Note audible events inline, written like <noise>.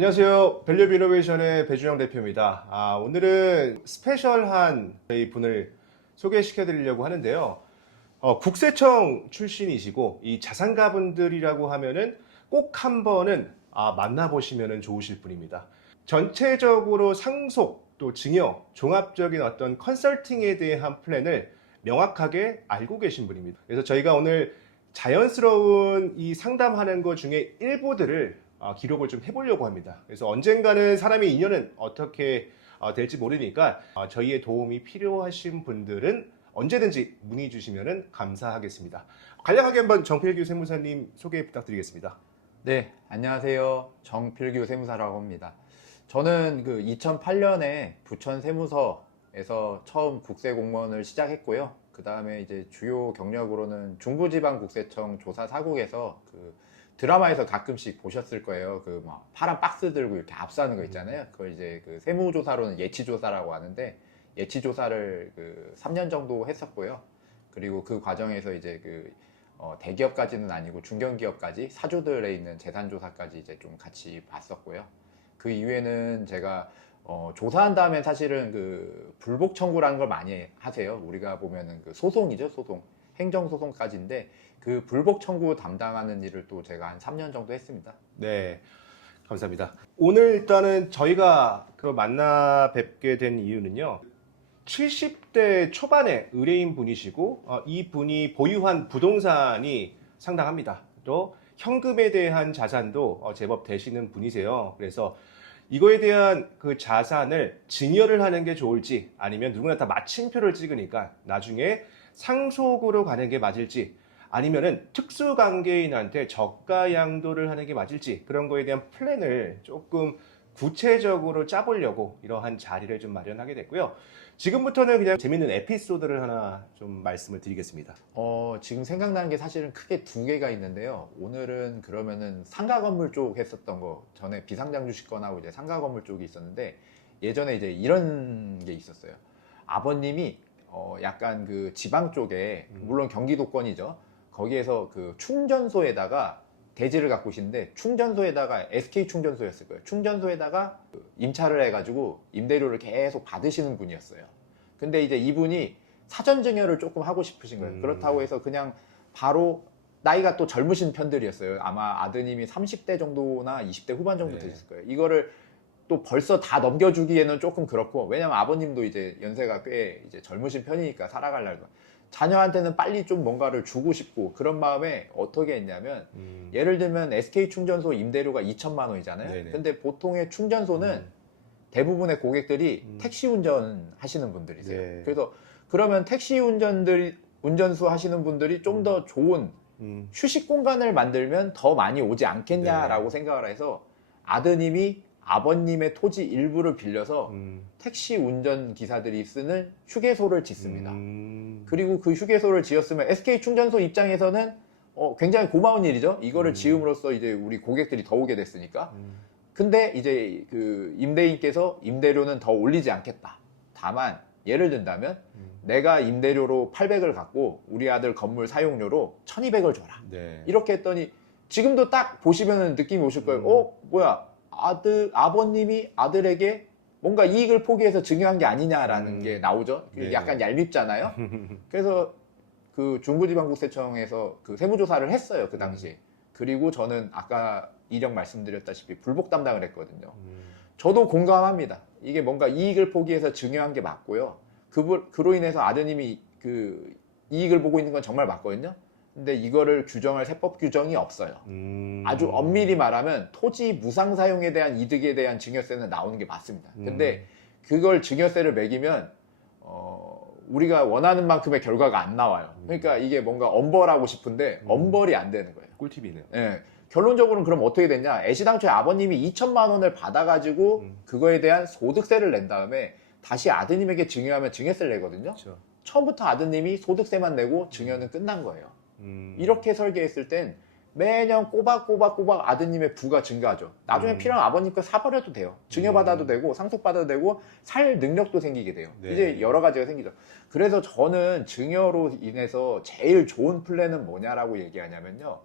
안녕하세요. 밸류업 이노베이션의 배준영 대표입니다. 아, 오늘은 스페셜한 저희 분을 소개시켜 드리려고 하는데요. 어, 국세청 출신이시고 이 자산가분들이라고 하면은 꼭 한 번은 아, 만나보시면 좋으실 분입니다. 전체적으로 상속 또 증여 종합적인 어떤 컨설팅에 대한 플랜을 명확하게 알고 계신 분입니다. 그래서 저희가 오늘 자연스러운 이 상담하는 것 중에 일부들을 어, 기록을 좀 해보려고 합니다. 그래서 언젠가는 사람의 인연은 어떻게 어, 될지 모르니까 어, 저희의 도움이 필요하신 분들은 언제든지 문의 주시면 감사하겠습니다. 간략하게 한번 정필규 세무사님 소개 부탁드리겠습니다. 네, 안녕하세요. 정필규 세무사라고 합니다. 저는 그 2008년에 부천 세무서에서 처음 국세 공무원을 시작했고요. 그 다음에 이제 주요 경력으로는 중부지방국세청 조사 사국에서 그 드라마에서 가끔씩 보셨을 거예요. 그 막 파란 박스 들고 이렇게 압수하는 거 있잖아요. 그걸 이제 그 세무조사로는 예치조사라고 하는데 예치조사를 그 3년 정도 했었고요. 그리고 그 과정에서 이제 그 어, 대기업까지는 아니고 중견기업까지 사주들에 있는 재산조사까지 이제 좀 같이 봤었고요. 그 이후에는 제가 어, 조사한 다음에 사실은 그 불복 청구라는 걸 많이 하세요. 우리가 보면은 그 소송이죠, 소송. 행정소송까지인데 그 불복 청구 담당하는 일을 또 제가 한 3년 정도 했습니다. 네, 감사합니다. 오늘 일단은 저희가 그 만나 뵙게 된 이유는요. 70대 초반의 의뢰인 분이시고 어, 이 분이 보유한 부동산이 상당합니다. 또 현금에 대한 자산도 어, 제법 되시는 분이세요. 그래서 이거에 대한 그 자산을 증여를 하는 게 좋을지 아니면 누구나 다 마침표를 찍으니까 나중에 상속으로 가는 게 맞을지 아니면은 특수 관계인한테 저가 양도를 하는 게 맞을지 그런 거에 대한 플랜을 조금 구체적으로 짜보려고 이러한 자리를 좀 마련하게 됐고요. 지금부터는 그냥 재밌는 에피소드를 하나 좀 말씀을 드리겠습니다. 어, 지금 생각나는 게 사실은 크게 두 개가 있는데요. 오늘은 그러면은 상가 건물 쪽 했었던 거 전에 비상장 주식권하고 이제 상가 건물 쪽이 있었는데 예전에 이제 이런 게 있었어요. 아버님이 어, 약간 그 지방 쪽에 음. 물론 경기도권이죠. 거기에서 그 충전소에다가 대지를 갖고 계신데 충전소에다가 SK 충전소였을 거예요. 충전소에다가 그 임차를 해가지고 임대료를 계속 받으시는 분이었어요. 근데 이제 이분이 사전 증여를 조금 하고 싶으신 거예요. 음. 그렇다고 해서 그냥 바로 나이가 또 젊으신 편들이었어요. 아마 아드님이 30대 정도나 20대 후반 정도 네. 되셨을 거예요. 이거를 또 벌써 다 넘겨주기에는 조금 그렇고 왜냐면 아버님도 이제 연세가 꽤 이제 젊으신 편이니까 살아갈 날도 자녀한테는 빨리 좀 뭔가를 주고 싶고 그런 마음에 어떻게 했냐면 음, 예를 들면 SK 충전소 임대료가 2천만 원이잖아요. 네네. 근데 보통의 충전소는 음. 대부분의 고객들이 음. 택시 운전 하시는 분들이세요. 네. 그래서 그러면 택시 운전들이 운전수 하시는 분들이 좀더 좋은 음, 휴식 공간을 만들면 더 많이 오지 않겠냐라고 네. 생각을 해서 아드님이 아버님의 토지 일부를 빌려서 음, 택시 운전 기사들이 쓰는 휴게소를 짓습니다. 음, 그리고 그 휴게소를 지었으면 SK 충전소 입장에서는 어, 굉장히 고마운 일이죠. 이거를 음. 지음으로써 이제 우리 고객들이 더 오게 됐으니까. 음, 근데 이제 그 임대인께서 임대료는 더 올리지 않겠다. 다만 예를 든다면 음. 내가 임대료로 800을 갖고 우리 아들 건물 사용료로 1200을 줘라. 네. 이렇게 했더니 지금도 딱 보시면은 느낌이 오실 거예요. 음. 어, 뭐야. 아들, 아버님이 아들에게 뭔가 이익을 포기해서 증여한 게 아니냐라는 음. 게 나오죠. 네. 약간 얄밉잖아요. <laughs> 그래서 그 중부지방국세청에서 그 세무조사를 했어요. 그 당시에. 그리고 저는 아까 이력 말씀드렸다시피 불복 담당을 했거든요. 음, 저도 공감합니다. 이게 뭔가 이익을 포기해서 증여한 게 맞고요. 그, 그로 인해서 아드님이 그 이익을 보고 있는 건 정말 맞거든요. 근데 이거를 규정할 세법 규정이 없어요. 음. 아주 엄밀히 말하면 토지 무상 사용에 대한 이득에 대한 증여세는 나오는 게 맞습니다. 음. 근데 그걸 증여세를 매기면 어, 우리가 원하는 만큼의 결과가 안 나와요. 그러니까 이게 뭔가 엄벌하고 싶은데 음. 엄벌이 안 되는 거예요. 꿀팁이네요. 예. 결론적으로는 그럼 어떻게 됐냐? 애시당초에 아버님이 2천만 원을 받아가지고 음. 그거에 대한 소득세를 낸 다음에 다시 아드님에게 증여하면 증여세를 내거든요. 그렇죠. 처음부터 아드님이 소득세만 내고 증여는 끝난 거예요. 음. 이렇게 설계했을 땐 매년 꼬박꼬박꼬박 아드님의 부가 증가하죠. 나중에 음. 필요한 아버님 거 사버려도 돼요. 증여받아도 음. 되고 상속받아도 되고 살 능력도 생기게 돼요. 네. 이제 여러 가지가 생기죠. 그래서 저는 증여로 인해서 제일 좋은 플랜은 뭐냐라고 얘기하냐면요.